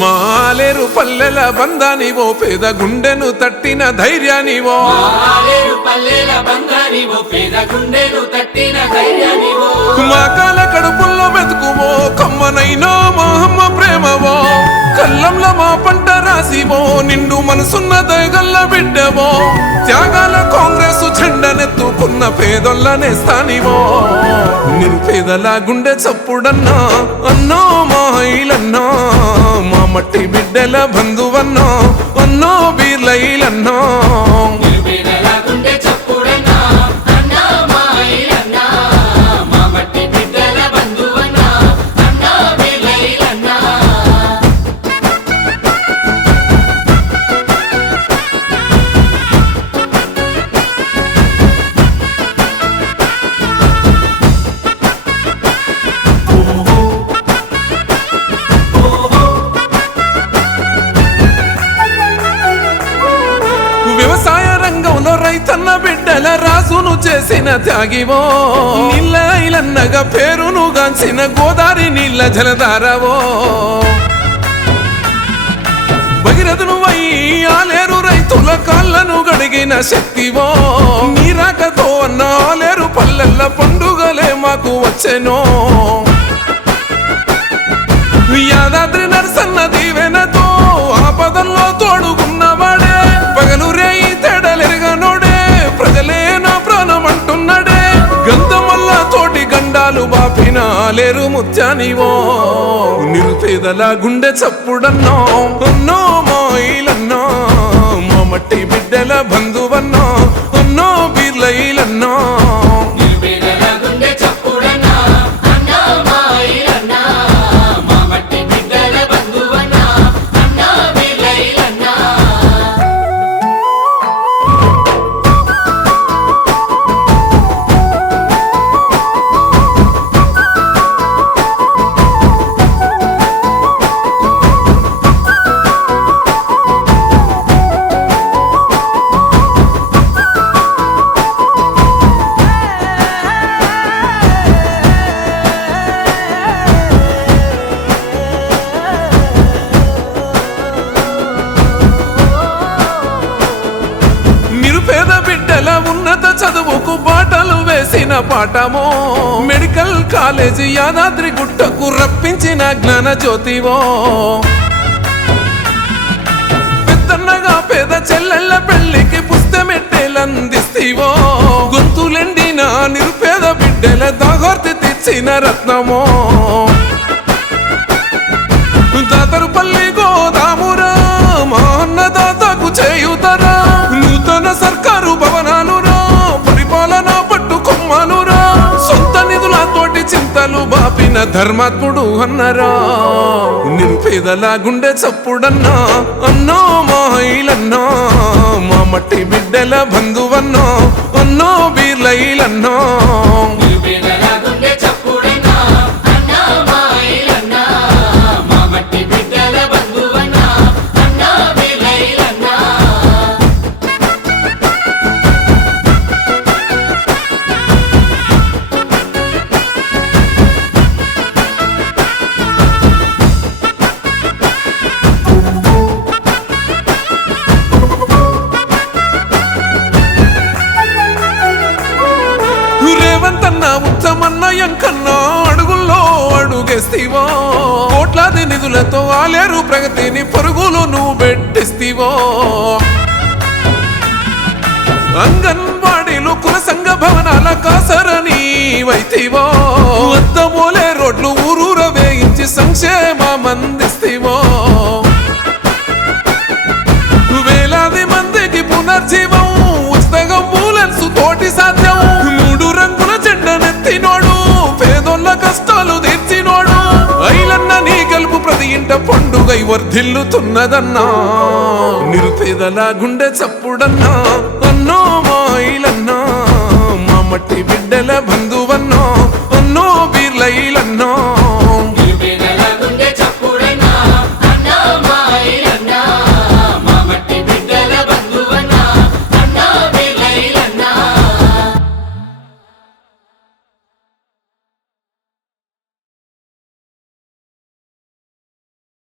మాలేరు పల్లెల బంధానివో పేద గుండెను తట్టిన ధైర్యానివో మా కాల కడుపుల్లో మెతుకువో కమ్మనైనా మా అమ్మ ప్రేమవో కల్లంలో మా పంట రాసివో నిండు మనసున్న దయగల్ల బిడ్డవో త్యాగాల కాంగ్రెస్ జెండనెత్తుకున్న పేదొల్ల నేస్తానివో నిరుపేదల గుండె చప్పుడన్నా అన్నో మా హైలన్నా మా మట్టి బిడ్డల బంధువన్నో అన్నో బీర్లైలన్నో వ్యవసాయ రంగంలో రైతన్న బిడ్డల రాజును చేసిన త్యాగివో నీళ్ళైలన్నగా పేరును గాంచిన గోదావరి నీళ్ళ జలధారవో భగీరథును ఆలేరు రైతుల కాళ్ళను గడిగిన శక్తివో నీరాకతో అన్న ఆలేరు పల్లెల్ల పండుగలే మాకు వచ్చెనో యాదాద్రి నరసన్న దీవెనతో ఆపదల్లో తోడుకున్నవాడే పగలు రేయి తేడలెరగనోడే ప్రజలే నా ప్రాణం అంటున్నాడే గంధం వల్ల తోటి గండాలు బాపిన ఆలేరు ముత్యానివో నిరుపేదల గుండె చప్పుడన్నో అన్నో మాయిలన్నో మా మట్టి బిడ్డల బంధువన్నో అన్నో బీర్లైలన్నో ఉన్నత చదువుకు బాటలు వేసిన పాఠమో మెడికల్ కాలేజీ యాదాద్రి గుట్టకు రప్పించిన జ్ఞాన జ్యోతివో పెద్దన్నగా పేద చెల్లెళ్ళ పెళ్లికి పుస్తమెట్టేలందిస్తీవో గొంతులెండిన నిరుపేద బిడ్డల దాగోర్తి తీర్చిన రత్నమో దాతరుపల్లి గోదామురా మా అన్నదాతకు చేయుతరా నూతన సర్కారు భవనాలురా పరిపాలన పట్టుకొమ్మనురా సొంత నిధులతోటి చింతలు బాపిన ధర్మాత్ముడు అన్నరా నిరుపేదల గుండె చప్పుడన్నా అన్నో మా హైలన్నో మా మట్టి బిడ్డల బంధువన్నో అన్నో బీర్లైలన్నో రేవంతన్న ఉత్తమన్న ఎంకన్నా అడుగుల్లో అడుగేస్తీవో కోట్లాది నిధులతో ఆలేరు ప్రగతిని పరుగులు నువ్వు పెట్టిస్తీవో అంగన్వాడీలు కుల సంఘ భవనాల కాసరని వైతీవో అద్దమూలే రోడ్లు ఊరూర వేయించి సంక్షేమం అందిస్తీవో వేలాది మందికి పునర్జీవం ఉచితంగా అంబులెన్స్ తోటి సాధ్యం మూడు రంగుల జెండనెత్తినోడు పేదోళ్ళ కష్టాలు తీర్చినోడు ఐలన్న నీ గెలుపు ప్రతి ఇంట పండుగై వర్ధిల్లుతున్నదన్నా నిరుపేదల గుండె చప్పుడన్నా అన్నో మా ఐలన్నా మా మట్టి బిడ్డల బంధు